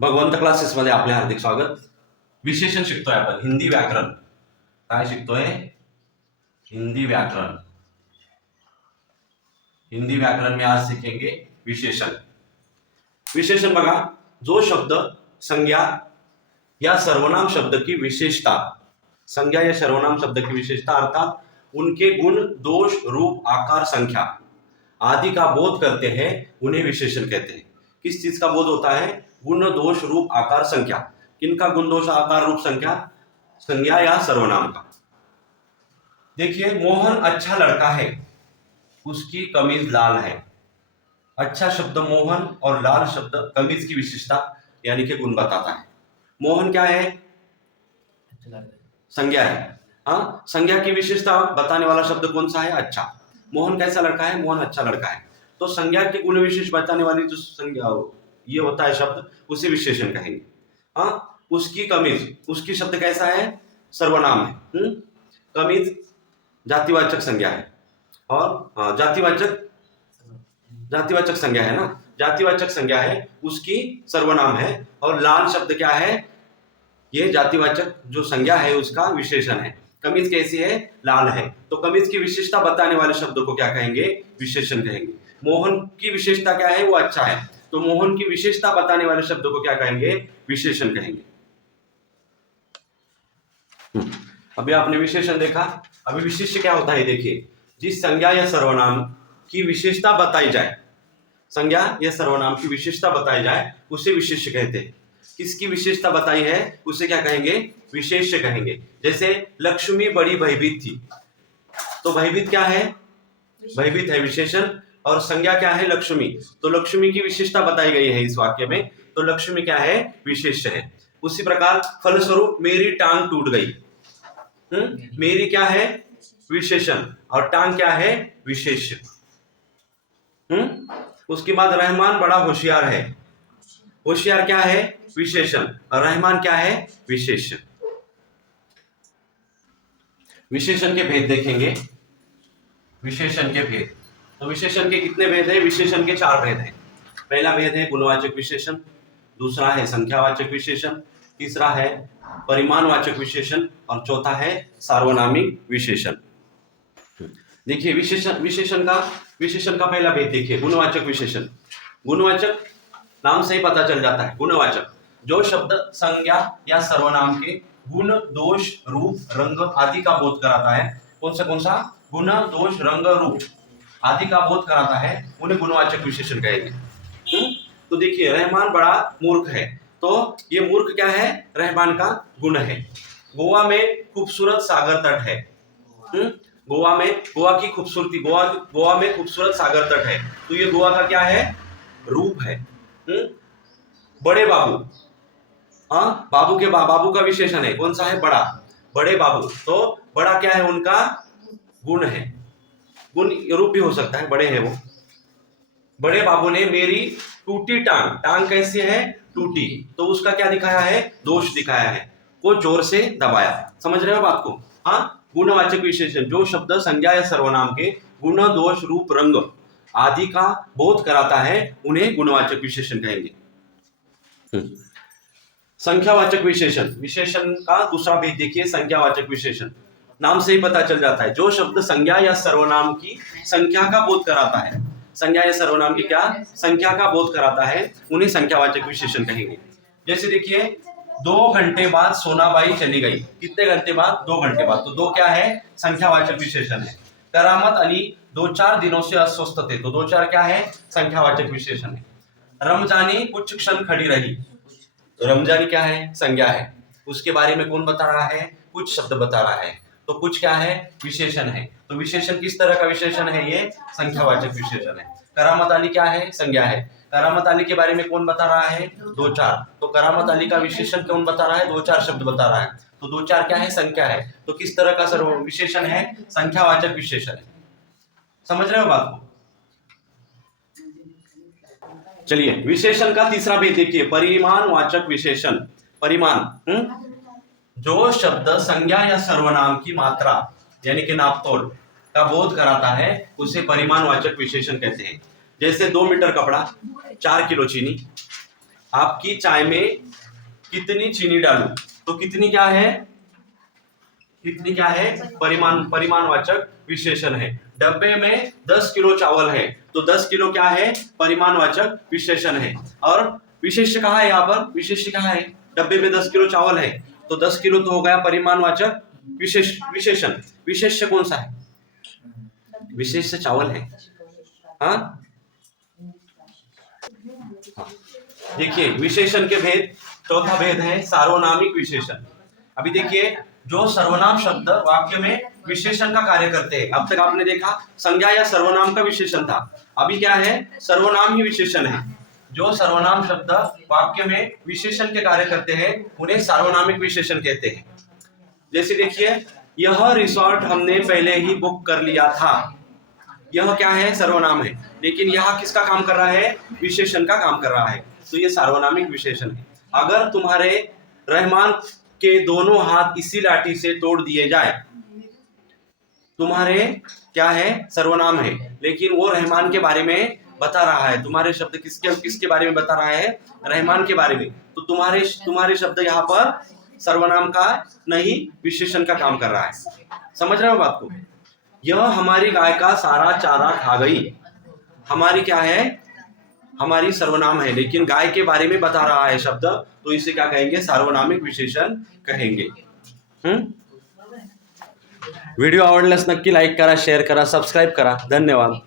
भगवंत क्लासेसमध्ये आपले हार्दिक स्वागत. विशेषण शिकतोय आपण हिंदी व्याकरण. काय शिकतोय? हिंदी व्याकरण. हिंदी व्याकरण में आज सीखेंगे विशेषण. विशेषण बघा, जो शब्द संज्ञा या सर्वनाम शब्द की विशेषता, संज्ञा या सर्वनाम शब्द की विशेषता अर्थात उनके गुण, दोष, रूप, आकार, संख्या आदि का बोध करते हैं, उन्हें विशेषण कहते हैं. किस चीज का बोध होता है? गुण, दोष, रूप, आकार, संख्या. किनका गुण, दोष, आकार, रूप, संख्या? संज्ञा या सर्वनाम का. देखिए, मोहन अच्छा लड़का है, उसकी कमीज लाल है. अच्छा शब्द मोहन और लाल शब्द कमीज की विशेषता यानी कि गुण बताता है. मोहन क्या है? संज्ञा है. हाँ, संज्ञा की विशेषता बताने वाला शब्द कौन सा है? अच्छा. मोहन कैसा लड़का है? मोहन अच्छा लड़का है. तो संज्ञा के गुण विशेष बताने वाली जो संज्ञा ये होता है शब्द, उसे विशेषण कहेंगे. हाँ, उसकी कमीज, उसकी शब्द कैसा है? सर्वनाम है. कमीज जातिवाचक संज्ञा है और जातिवाचक संज्ञा है ना, जातिवाचक संज्ञा है, उसकी सर्वनाम है. और लाल शब्द क्या है? ये जातिवाचक जो संज्ञा है उसका विशेषण है. कमीज कैसी है? लाल है. तो कमीज की विशेषता बताने वाले शब्द को क्या कहेंगे? विशेषण कहेंगे. मोहन की विशेषता क्या है? वो अच्छा है. तो मोहन की विशेषता बताने वाले शब्द को क्या कहेंगे? विशेषण कहेंगे. अभी आपने विशेषण देखा. अभी विशेष्य क्या होता है? देखिए, जिस संज्ञा या सर्वनाम की विशेषता बताई जाए, संज्ञा या सर्वनाम की विशेषता बताई जाए, उसे विशेष्य कहते हैं. किसकी विशेषता बताई है उसे क्या कहेंगे? विशेष्य कहेंगे. जैसे लक्ष्मी बड़ी भयभीत थी, तो भयभीत क्या है? भयभीत है विशेषण. और संज्ञा क्या है? लक्ष्मी. तो लक्ष्मी की विशेषता बताई गई है इस वाक्य में, तो लक्ष्मी क्या है? विशेष्य है. उसी प्रकार फलस्वरूप मेरी टांग टूट गई. मेरी क्या है? विशेषण. और टांग क्या है? विशेष्य. उसके बाद रहमान बड़ा होशियार है. होशियार क्या है? विशेषण. और रहमान क्या है? विशेष्य. विशेषण के भेद देखेंगे. विशेषण के भेद. तो विशेषण के कितने भेद है? विशेषण के 4 भेद हैं. पहला भेद है गुणवाचक विशेषण, दूसरा है संख्यावाचक विशेषण, तीसरा है परिमाणवाचक विशेषण और चौथा है सार्वनामिक विशेषण. देखिए, विशेषण का पहला भेद देखिए, गुणवाचक विशेषण. गुणवाचक नाम से ही पता चल जाता है. गुणवाचक जो शब्द संज्ञा या सर्वनाम के गुण, दोष, रूप, रंग आदि का बोध कराता है. कौन सा? गुण, दोष, रंग, रूप आदि का बोध कराता है, उन्हें गुणवाचक विशेषण कहेंगे. तो देखिए, रहमान बड़ा मूर्ख है, तो ये मूर्ख क्या है? रहमान का गुण है. गोवा में खूबसूरत सागर तट है. गोवा की खूबसूरती, गोवा में खूबसूरत सागर तट है, तो ये गोवा का क्या है? रूप है. बड़े बाबू, हाँ, बाबू का विशेषण है. कौन सा है? बड़ा. बड़े बाबू, तो बड़ा क्या है? उनका गुण है. गुण रूप भी हो सकता है, बड़े हैं वो. बड़े बाबू ने मेरी टूटी टांग कैसी है? टूटी, तो उसका क्या दिखाया है? दोष दिखाया है, को जोर से दबाया. समझ रहे हो बात को? हाँ, गुणवाचक विशेषण जो शब्द संज्ञा या सर्वनाम के गुण, दोष, रूप, रंग आदि का बोध कराता है, उन्हें गुणवाचक विशेषण कहेंगे. संख्यावाचक विशेषण. विशेषण का दूसरा भेद देखिए, संख्यावाचक विशेषण. नाम से ही पता चल जाता है, जो शब्द संज्ञा या सर्वनाम की संख्या का बोध कराता है, संज्ञा या सर्वनाम की क्या? संख्या का बोध कराता है, उन्हें संख्यावाचक विशेषण कहेंगे. जैसे देखिए, 2 घंटे बाद सोनाबाई चली गई. कितने घंटे बाद? 2 घंटे बाद. तो 2 क्या है? संख्यावाचक विशेषण है. करामत अली 2-4 दिनों से अस्वस्थ थे, तो 2-4 क्या है? संख्यावाचक विशेषण है. रमजानी कुछ क्षण खड़ी रही. रमजानी क्या है? संज्ञा है. उसके बारे में कौन बता रहा है? कुछ शब्द बता रहा है, तो कुछ क्या है? विशेषण है. तो विशेषण किस तरह का विशेषण है? ये संख्यावाचक विशेषण है. करामत अली क्या है? संज्ञा है. करामत अली के बारे में कौन बता रहा है? 2-4. तो करामत अली का विशेषण कौन बता रहा है? 2-4 शब्द बता रहा है, तो 2-4 क्या है? संख्या है. तो किस तरह का सर्व विशेषण है? संख्यावाचक विशेषण है. समझ रहे हो बात को? चलिए, विशेषण का तीसरा भेद देखिए, परिमाणवाचक विशेषण. परिमाण जो शब्द संज्ञा या सर्वनाम की मात्रा यानी कि नापतोल का बोध कराता है, उसे परिमाणवाचक विशेषण कहते हैं. जैसे 2 मीटर कपड़ा, 4 किलो चीनी, आपकी चाय में कितनी चीनी डालूं? तो कितनी क्या है, कितनी क्या है, परिमाणवाचक विशेषण है। डब्बे में 10 किलो चावल है, तो 10 किलो क्या है, परिमाणवाचक विशेषण है। और विशेष्य कहाँ है, यहाँ पर विशेष्य कहाँ है, डब्बे में 10 किलो चावल है, तो 10 किलो तो हो गया परिमाणवाचक विशेषण। विशेष्य कौन सा है, विशेष्य चावल है। हाँ, देखिए विशेषण के भेद, चौथा भेद है सार्वनामिक विशेषण। अभी देखिए, जो सर्वनाम शब्द वाक्य में विशेषण का कार्य करते हैं, अब तक आपने देखा संज्ञा या सर्वनाम का विशेषण था, अभी क्या है, सर्वनाम ही विशेषण है। जो सर्वनाम शब्द वाक्य में विशेषण के कार्य करते हैं उन्हें सार्वनामिक विशेषण कहते हैं। जैसे देखिए, यह रिसोर्ट हमने पहले ही बुक कर लिया था, यह क्या है, सर्वनाम है, लेकिन यह किसका काम कर रहा है, विशेषण का काम कर रहा है, तो यह सार्वनामिक विशेषण है। अगर तुम्हारे रहमान के दोनों हाथ इसी लाठी से तोड़ दिए जाए, तुम्हारे क्या है, सर्वनाम है, लेकिन वो रहमान के बारे में बता रहा है, तुम्हारे शब्द किसके बारे में बता रहा है, रहमान के बारे में, तो तुम्हारे शब्द यहाँ पर सर्वनाम का नहीं विशेषण का काम कर रहा है। समझ रहे हो बात को। यह हमारी गाय का सारा चारा खा गई, हमारी क्या है, हमारी सर्वनाम है, लेकिन गाय के बारे में बता रहा है शब्द, तो इसे क्या कहेंगे, सार्वनामिक विशेषण कहेंगे। व्हिडिओ आवडल्यास नक्की लाईक करा, शेअर करा, सबस्क्राईब करा। धन्यवाद।